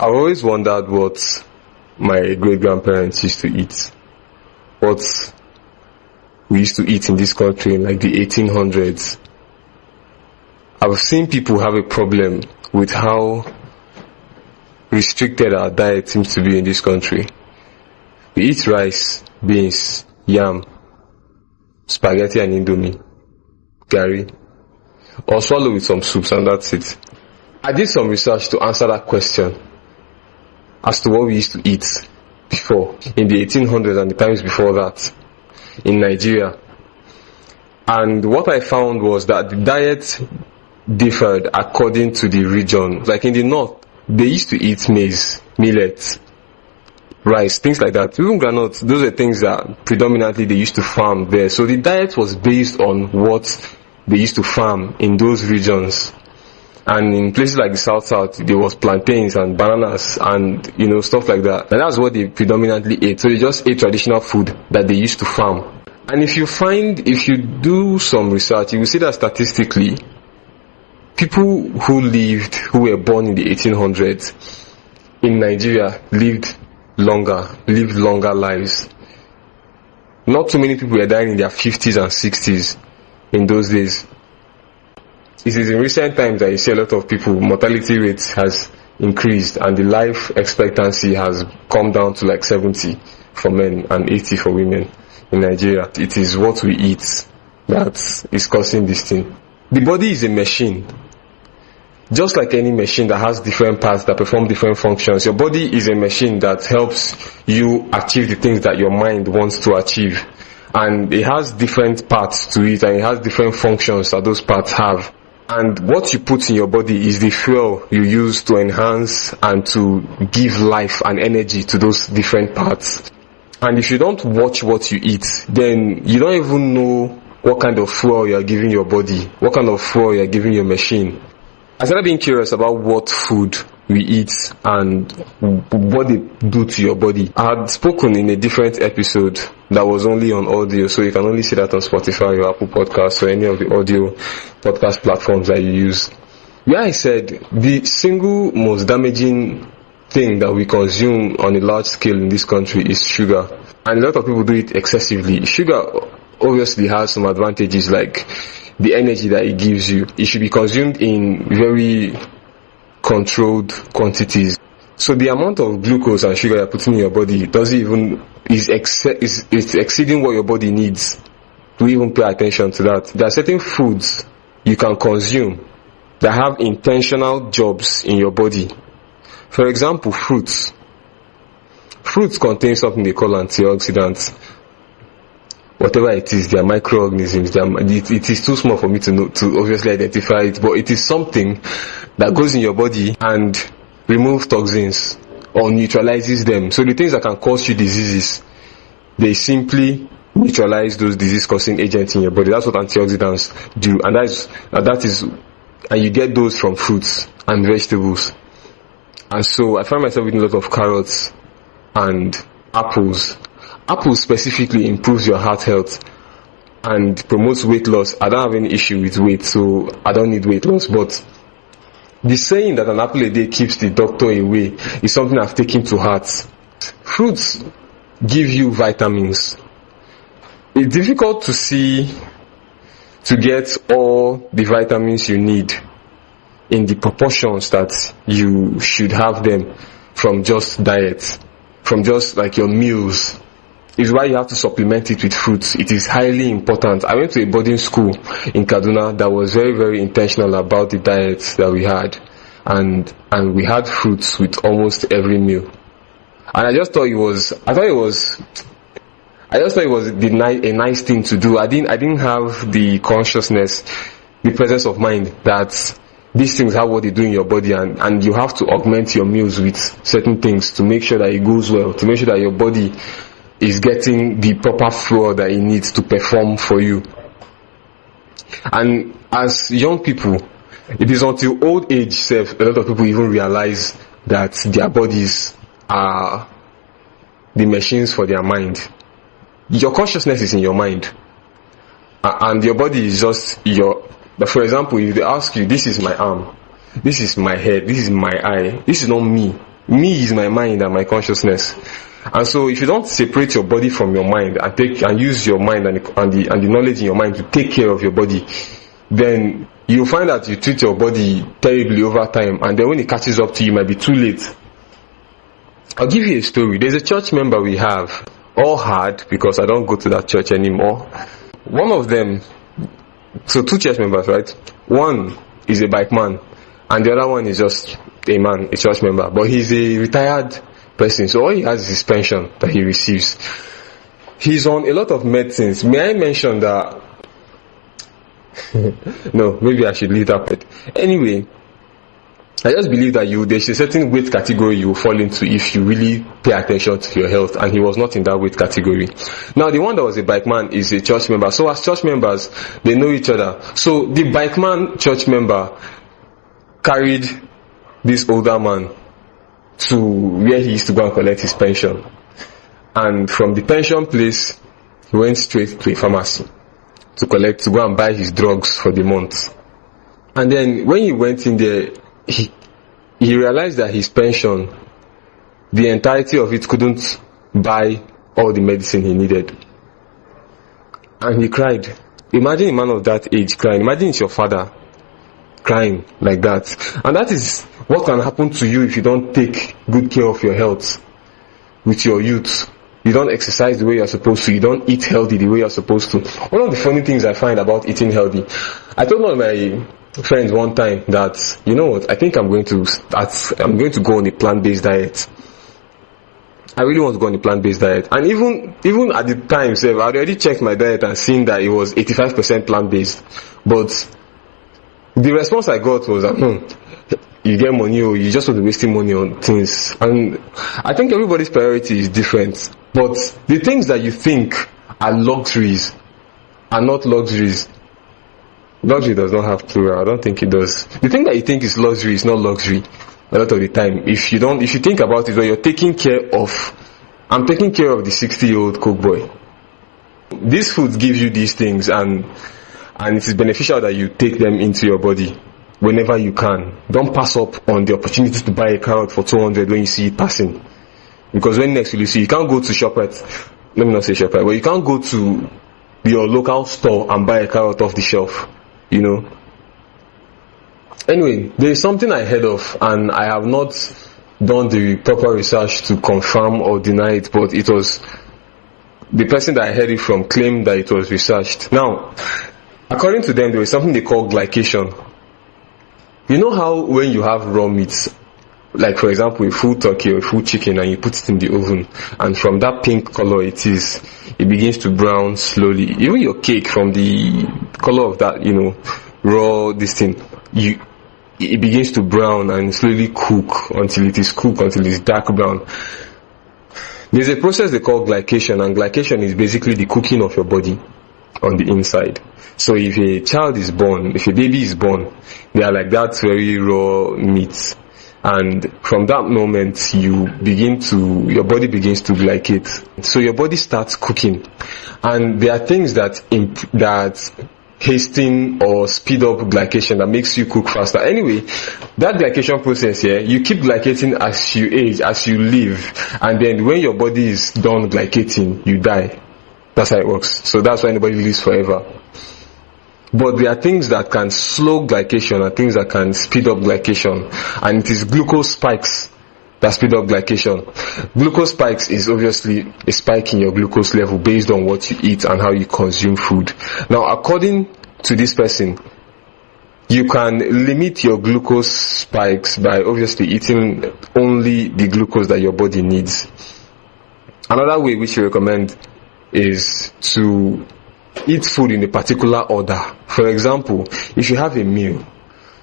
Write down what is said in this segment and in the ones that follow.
I've always wondered what my great-grandparents used to eat. What we used to eat in this country in like the 1800s. I've seen people have a problem with how restricted our diet seems to be in this country. We eat rice, beans, yam, spaghetti and indomie, gari, or swallow with some soups, and that's it. I did some research to answer that question as to what we used to eat before, in the 1800s and the times before that, in Nigeria. And what I found was that the diet differed according to the region. Like in the north, they used to eat maize, millet, rice, things like that. Even granuts, those are things that predominantly they used to farm there. So the diet was based on what they used to farm in those regions. And in places like the South, there was plantains and bananas and, stuff like that. And that's what they predominantly ate. So they just ate traditional food that they used to farm. And if you do some research, you will see that statistically, people who were born in the 1800s in Nigeria lived longer lives. Not too many people were dying in their 50s and 60s in those days. It is in recent times that you see a lot of people, mortality rate has increased and the life expectancy has come down to like 70 for men and 80 for women in Nigeria. It is what we eat that is causing this thing. The body is a machine. Just like any machine that has different parts that perform different functions, your body is a machine that helps you achieve the things that your mind wants to achieve. And it has different parts to it, and it has different functions that those parts have. And what you put in your body is the fuel you use to enhance and to give life and energy to those different parts. And if you don't watch what you eat, then you don't even know what kind of fuel you are giving your body, what kind of fuel you are giving your machine. I started being curious about what food we eat and what they do to your body. I had spoken in a different episode that was only on audio, so you can only see that on Spotify or Apple Podcasts or any of the audio podcast platforms that you use, where I said the single most damaging thing that we consume on a large scale in this country is sugar. And a lot of people do it excessively. Sugar obviously has some advantages like the energy that it gives you. It should be consumed in very controlled quantities. So the amount of glucose and sugar you're putting in your body is exceeding what your body needs. To even pay attention to that. There are certain foods you can consume that have intentional jobs in your body. For example, fruits. Fruits contain something they call antioxidants. Whatever it is, they are microorganisms. It is too small for me to obviously identify it, but it is something that goes in your body and removes toxins or neutralizes them. So the things that can cause you diseases, they simply neutralize those disease-causing agents in your body. That's what antioxidants do, and you get those from fruits and vegetables. And so I find myself eating a lot of carrots and apples. Apples specifically improves your heart health and promotes weight loss. I don't have any issue with weight, so I don't need weight loss. But the saying that an apple a day keeps the doctor away is something I've taken to heart. Fruits give you vitamins. It's difficult to get all the vitamins you need in the proportions that you should have them from just diet, from just like your meals. Is why you have to supplement it with fruits. It is highly important. I went to a boarding school in Kaduna that was very, very intentional about the diet that we had. And we had fruits with almost every meal. And I just thought it was a nice thing to do. I didn't have the consciousness, the presence of mind that these things have what they do in your body, and you have to augment your meals with certain things to make sure that it goes well, to make sure that your body is getting the proper flow that it needs to perform for you. And as young people, it is until old age a lot of people even realize that their bodies are the machines for their mind. Your consciousness is in your mind, and your body is just for example, if they ask you, this is my arm, this is my head, this is my eye, this is not me, Me is my mind and my consciousness. And so if you don't separate your body from your mind and use your mind and the knowledge in your mind to take care of your body, then you'll find that you treat your body terribly over time, and then when it catches up to you, it might be too late. I'll give you a story. There's a church member we have, all had, because I don't go to that church anymore. One of them, so 2 church members, right? One is a bike man, and the other one is just a man, a church member. But he's a retired person, so all he has is his pension that he receives. He's on a lot of medicines. May I mention that? No, maybe I should leave that part. Anyway, I just believe that there's a certain weight category you will fall into if you really pay attention to your health, and he was not in that weight category. Now, the one that was a bike man is a church member. So as church members, they know each other. So the bike man church member carried this older man to where he used to go and collect his pension. And from the pension place, he went straight to a pharmacy to go and buy his drugs for the month. And then when he went in there, he realized that his pension, the entirety of it, couldn't buy all the medicine he needed. And he cried. Imagine a man of that age crying. Imagine it's your father crying like that. And that is what can happen to you if you don't take good care of your health with your youth. You don't exercise the way you're supposed to. You don't eat healthy the way you're supposed to. One of the funny things I find about eating healthy, I told one of my friends one time that, you know what, I think I'm going to go on a plant-based diet. I really want to go on a plant-based diet. And even at the time, I already checked my diet and seen that it was 85% plant-based. But the response I got was that, you get money, or you just want to wasting money on things. And I think everybody's priority is different. But the things that you think are luxuries are not luxuries. Luxury does not have plural. I don't think it does. The thing that you think is luxury is not luxury a lot of the time. If you think about it, when you're taking care of, I'm taking care of the 60-year-old coke boy. These foods give you these things, and it is beneficial that you take them into your body whenever you can. Don't pass up on the opportunity to buy a carrot for 200 when you see it passing. Because when next will you see, you can't go to ShopRite, let me not say ShopRite, but you can't go to your local store and buy a carrot off the shelf, you know. Anyway, there is something I heard of, and I have not done the proper research to confirm or deny it, but it was the person that I heard it from claimed that it was researched. Now, according to them, there is something they call glycation. You know how when you have raw meats, like for example a full turkey or a full chicken, and you put it in the oven, and from that pink color it begins to brown slowly. Even your cake, from the color of that, raw this thing, it begins to brown and slowly cook until it's dark brown. There's a process they call glycation, and glycation is basically the cooking of your body on the inside. So if a child is born, if a baby is born, they are like that very raw meat. And from that moment, your body begins to glycate. So your body starts cooking. And there are things that hasten or speed up glycation that makes you cook faster. Anyway, that glycation process here, you keep glycating as you age, as you live. And then when your body is done glycating, you die. That's how it works. So that's why nobody lives forever. But there are things that can slow glycation and things that can speed up glycation. And it is glucose spikes that speed up glycation. Glucose spikes is obviously a spike in your glucose level based on what you eat and how you consume food. Now, according to this person, you can limit your glucose spikes by obviously eating only the glucose that your body needs. Another way which you recommend is to eat food in a particular order. For example, if you have a meal,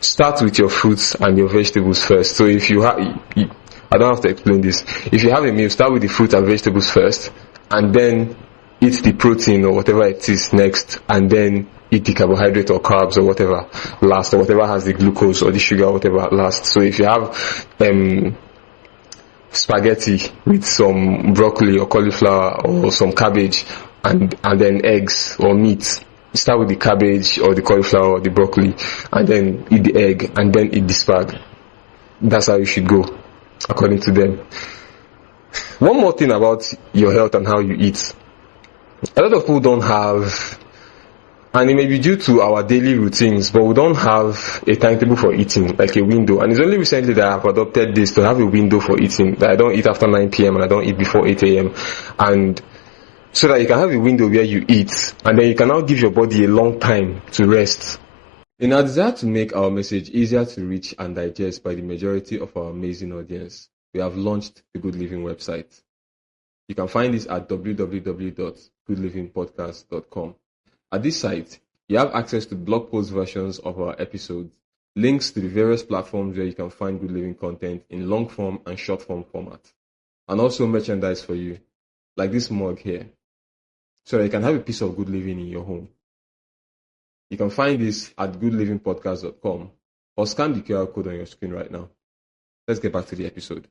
start with your fruits and your vegetables first. So if you have, I don't have to explain this. If you have a meal, start with the fruit and vegetables first, and then eat the protein or whatever it is next, and then eat the carbohydrate or carbs or whatever last, or whatever has the glucose or the sugar or whatever last. So if you have spaghetti with some broccoli or cauliflower or some cabbage, and then eggs or meat, start with the cabbage or the cauliflower or the broccoli, and then eat the egg, and then eat the spag. That's how you should go. according to them. One more thing about your health and how you eat. A lot of people don't have, and it may be due to our daily routines, but we don't have a timetable for eating, like a window. And it's only recently that I've adopted this to have a window for eating, that I don't eat after 9 p.m. and I don't eat before 8 a.m. And so that you can have a window where you eat, and then you can now give your body a long time to rest. In our desire to make our message easier to reach and digest by the majority of our amazing audience, we have launched the Goodliving website. You can find this at www.goodlivingpodcast.com. At this site, you have access to blog post versions of our episodes, links to the various platforms where you can find Good Living content in long form and short form format, and also merchandise for you, like this mug here, so that you can have a piece of good living in your home. You can find this at goodlivingpodcast.com or scan the QR code on your screen right now. Let's get back to the episode.